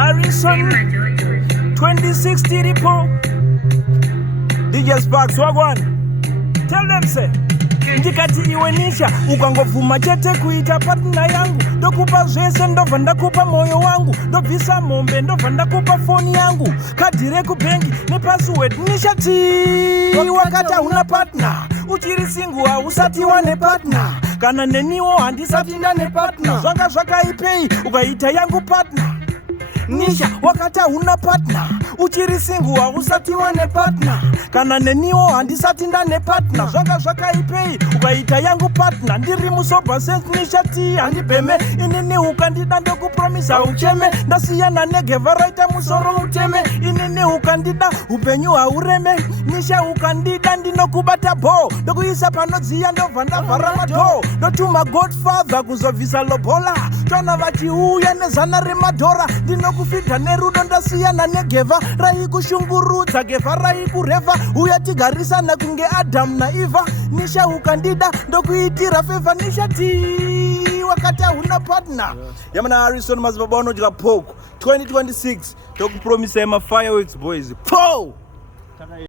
Harrison 2060 Repo DJ Sparks wagwan. Tell them say ndikati iwenisha ukangovuma chete kuita partner yangu, ndokupa zvese ndobva ndakupa moyo wangu, ndobvisa mombe ndobva ndakupa foni yangu, kadhi rekubengi nepassword nishati. Wakati hauna partner uchiri single hausati wane partner, kana neniwo handisati ndane partner, zvanga zvakaipei ukaita yangu partner. Nisha wakati hauna partner uchiri single hausati wane partner, kana neniwo handisati ndane partner, zvanga zvakaipei ukaita yangu partner. Ndiri musober sense nishati handibheme, inini ukandida ndokupromisa ucheme, ndasiyana negeva raita musoro uteme, inini ukandida upenyu haureme, nisha ukandida ndinokubata bo, ndokuisa panodziya ndobva ndavhara madho, ndotuma godfather kuzobvisa lobola, tona vachiuya nezana remadhora, ndinokufidha nerudo ndasiyana negeva raikushungurudza, geva raikurevha, uya tigarisana kunge Adam na Eva, nisha ukandida ndokuitira favor nishati. Wakati hauna partner yamana Harrison mazibabano jika poko 2026 tokupromisa ma fireworks boys po.